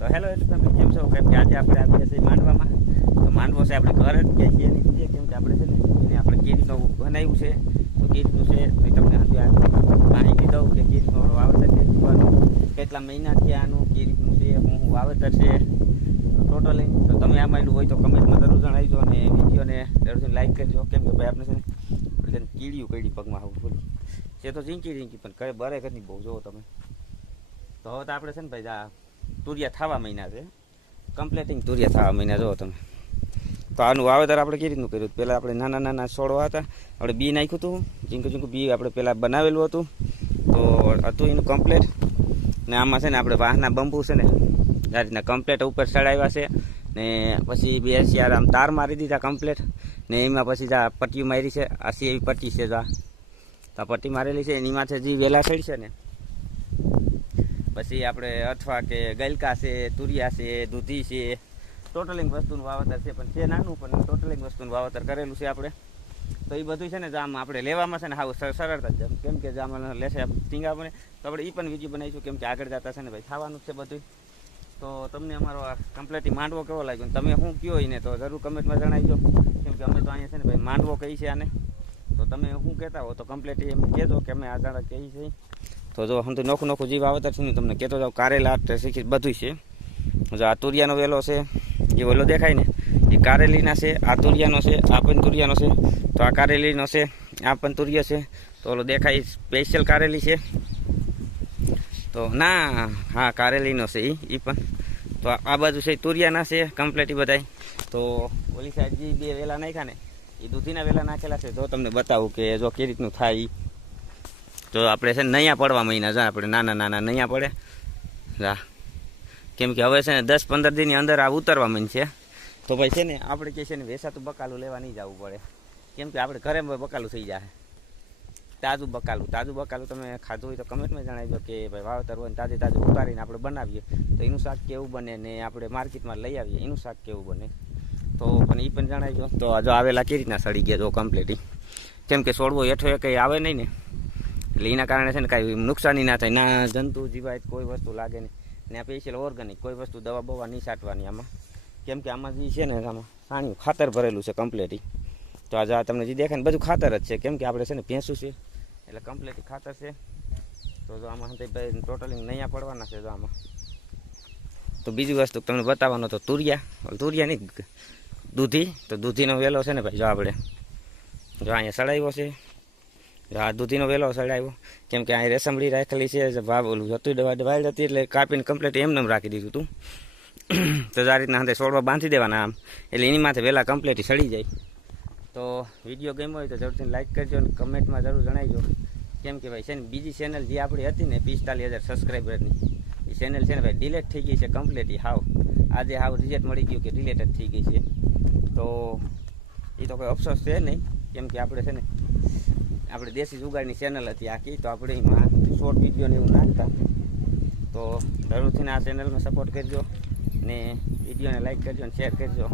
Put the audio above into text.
તો હેલો તમે કેમ છો? કેમ કે આજે આપણે આવ્યા છીએ માંડવામાં. તો માંડવો છે આપણે ઘર જ કે છીએ એની છે, કેમ કે આપણે છે ને એને આપણે કે રીતનું બનાવ્યું છે, તો કે રીતનું છે તો તમને માહિતી દઉં કે કે રીતનું વાવેતર છે, કેટલા મહિના છે આનું, કે રીતનું છે, હું વાવેતર છે ટોટલી. તો તમે આ માંડવું હોય તો કમેન્ટમાં જરૂર જણાવજો અને વિડીયોને જરૂરથી લાઈક કરજો, કેમ કે ભાઈ આપણે છે ને આપણે કીડીયું કઈડી પગમાં આવું બોલું છે તો ઝીંકી પણ કઈ બરે કદી બહુ જોવો તમે. તો હવે તો આપણે છે ને ભાઈ તુરિયા થવા મહિના છે, કમ્પ્લેટિંગ તુરિયા થવા મહિના જોવો તમે. તો આનું વાવેતર આપણે કેવી રીતનું કર્યું? પહેલાં આપણે નાના નાના છોડવા હતા, આપણે બી નાખ્યું હતું, ઝીંકું ઝીંકું બી આપણે પહેલાં બનાવેલું હતું, તો હતું એનું કમ્પ્લેટ. ને આમાં છે ને આપણે વાહના બંબુ છે ને આ રીતના કમ્પ્લેટ ઉપર ચડાવ્યા છે, ને પછી બે શિયાર આમ તાર મારી દીધા કમ્પ્લેટ, ને એમાં પછી આ પટ્ટી મારી છે, આ એવી પટ્ટી છે, આ પટ્ટી મારેલી છે એની માથે જે વેલા ચડશે ને પછી આપણે અથવા કે ગલકા છે, તુરિયા છે, દૂધી છે, ટોટલિંગ વસ્તુનું વાવેતર છે, પણ છે નાનું પણ ટોટલિંગ વસ્તુનું વાવેતર કરેલું છે આપણે. તો એ બધું છે ને આમ આપણે લેવામાં છે ને હાવ સરળતા જ, કેમ કે આમાં લેશે ટીંગા બને તો આપણે એ પણ વિડીયો બનાવીશું, કેમ કે આગળ જતા છે ને ભાઈ થવાનું જ છે બધું. તો તમને અમારો આ કમ્પ્લેટલી માંડવો કેવો લાગ્યો તમે શું કહો એને તો જરૂર કમેન્ટમાં જણાવજો, કેમ કે અમે તો અહીંયા છે ને ભાઈ માંડવો કહી છે આને. તો તમે શું કહેતા હો તો કમ્પ્લેટલી એમ કહેજો કે અમે આ જાણા કહી છે. તો જો હું તો નોખું નોખું જે વાવેતર છું તમને કહેતો જાઉં, કારેલા શીખી બધું છે. જો આ તુરિયાનો વેલો છે, જે વેલો દેખાય ને એ કારેલીના છે, આ તુરિયાનો છે, આ પણ તુરિયાનો છે, તો આ કારેલીનો છે, આ પણ તુરિયો છે, તો ઓલો દેખાય સ્પેશિયલ કારેલી છે, તો ના હા કારેલીનો છે એ પણ. તો આ બાજુ છે તુરિયાના છે કમ્પ્લેટ બધા. તો ઓલી સાઈડ જે બે વેલા નાખ્યા ને એ દૂધીના વેલા નાખેલા છે. જો તમને બતાવું કે જો કેવી રીતનું થાય. તો આપણે છે ને નૈયા પડવા મહિના જા આપણે નાના નાના નૈયા પડે જા, કેમ કે હવે છે ને 10-15 દિનની અંદર આ ઉતરવા માંડ છે. તો ભાઈ છે ને આપણે કે છે ને વેસાતું બકાલું લેવા નહીં જવું પડે, કેમ કે આપણે ઘરે બકાલું થઈ જાય. તાજું બકાલું તમે ખાધું હોય તો કમેન્ટમાં જણાવજો કે ભાઈ વાવેતર હોય ને તાજું ઉતારીને આપણે બનાવીએ તો એનું શાક કેવું બને, ને આપણે માર્કેટમાં લઈ આવીએ એનું શાક કેવું બને તો પણ એ પણ જણાવજો. તો જો આવેલા કેવી રીતના સડી ગયા જો કમ્પ્લીટ, કેમ કે છોડવો હેઠો એ કંઈ આવે નહીં ને, એટલે એના કારણે છે ને કાંઈ નુકસાની ના થાય, ના જંતુ જીવાય કોઈ વસ્તુ લાગે નહીં, ને આ સ્પેશિયલ ઓર્ગેનિક કોઈ વસ્તુ દવા બવા નહીં છાંટવાની આમાં, કેમ કે આમાં જે છે ને આમાં સાણિયું ખાતર ભરેલું છે કમ્પ્લેટી. તો આજે આ તમને જે દેખાય ને બધું ખાતર જ છે, કેમ કે આપણે છે ને ભેંસું છે એટલે કમ્પ્લેટી ખાતર છે. તો જો આમાં ટોટલી નૈયા પડવાના છે. જો આમાં તો બીજી વસ્તુ તમને બતાવવાનો તો તુરિયા નહીં દૂધી, તો દૂધીનો વેલો છે ને ભાઈ જો આપણે જો અહીંયા સડાવ્યો છે, આ દૂધીનો વેલો સડાવ્યો, કેમ કે અહીં રેસમડી રાખેલી છે, ભાવ ઓલું હતું વાઇલ્ડ હતી એટલે કાપીને કમ્પ્લીટ એમને રાખી દીધું હતું. તો આ રીતના હાથે છોડવા બાંધી દેવાના આમ, એટલે એની માથે વહેલા કમ્પ્લીટ સડી જાય. તો વિડીયો ગમ્યો હોય તો જરૂરથી લાઈક કરજો અને કમેન્ટમાં જરૂર જણાવજો, કેમ કે ભાઈ છે ને બીજી ચેનલ જે આપણી હતી ને 45,000 સબસ્ક્રાઈબરની એ ચેનલ છે ને ભાઈ ડિલેટ થઈ ગઈ છે કમ્પ્લીટ. આજે રિઝલ્ટ મળી ગયું કે ડિલેટ જ થઈ ગઈ છે. તો એ તો કોઈ અફસોસ છે નહીં, કેમ કે આપણે છે ને આપણે દેશી જુગાડની ચેનલ હતી આખી, તો આપણે એમાં શોર્ટ વિડીયોને એવું નાખતા. તો જરૂરથી આ ચેનલમાં સપોર્ટ કરજો ને વિડીયોને લાઈક કરજો અને શેર કરજો.